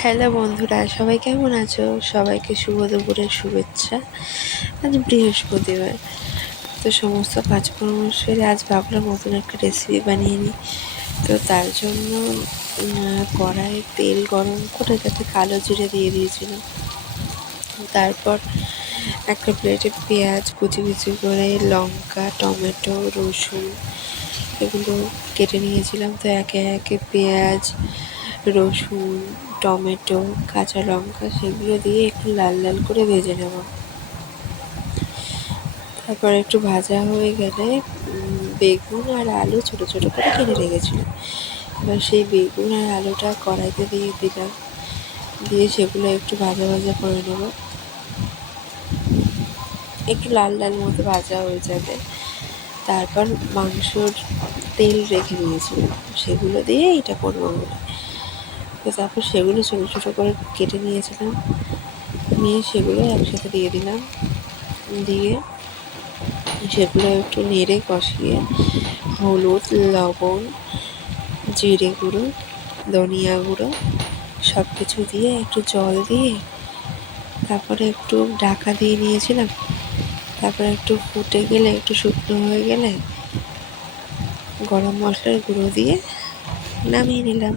Hello বন্ধুরা, সবাই কেমন আছো? সবাইকে শুভ দুপুরের শুভেচ্ছা। আজ বৃহস্পতিবার, তো সমস্ত কাজকর্ম সেরে আজ ভাবলাম নতুন একটা রেসিপি বানিয়ে নিই। তো তার জন্য কড়াইয়ে তেল গরম করে তাতে কালো জিরে দিয়ে দিয়েছিলাম। তারপর একটা প্লেটে পেঁয়াজ কুচি কুচি করে, লঙ্কা, টমেটো, রসুন এগুলো কেটে নিয়েছিলাম। তো একে একে পেঁয়াজ, রসুন, টমেটো, কাঁচা লঙ্কা সেগুলো দিয়ে একটু লাল লাল করে ভেজে নেব। তারপর একটু ভাজা হয়ে গেলে বেগুন আর আলু ছোটো ছোটো করে কেটে রেখেছিলাম। এবার সেই বেগুন আর আলুটা কড়াইতে দিয়ে দিলাম, দিয়ে সেগুলো একটু ভাজা ভাজা করে নেব। একটু লাল লাল মতো ভাজা হয়ে যাবে। তারপর মাংসর তেল রেখে দিয়েছিলাম, সেগুলো দিয়ে এটা করবো বলে। তো তারপর সেগুলো ছোটো ছোটো করে কেটে নিয়েছিলাম, নিয়ে সেগুলো একসাথে দিয়ে দিলাম। দিয়ে সেগুলো একটু নেড়ে কষিয়ে হলুদ, লবণ, জিরে গুঁড়ো, ধনিয়া গুঁড়ো সব কিছু দিয়ে একটু জল দিয়ে তারপরে একটু ঢাকা দিয়ে নিয়েছিলাম। তারপরে একটু ফুটে গেলে, একটু শুকনো হয়ে গেলে গরম মশলার গুঁড়ো দিয়ে নামিয়ে নিলাম।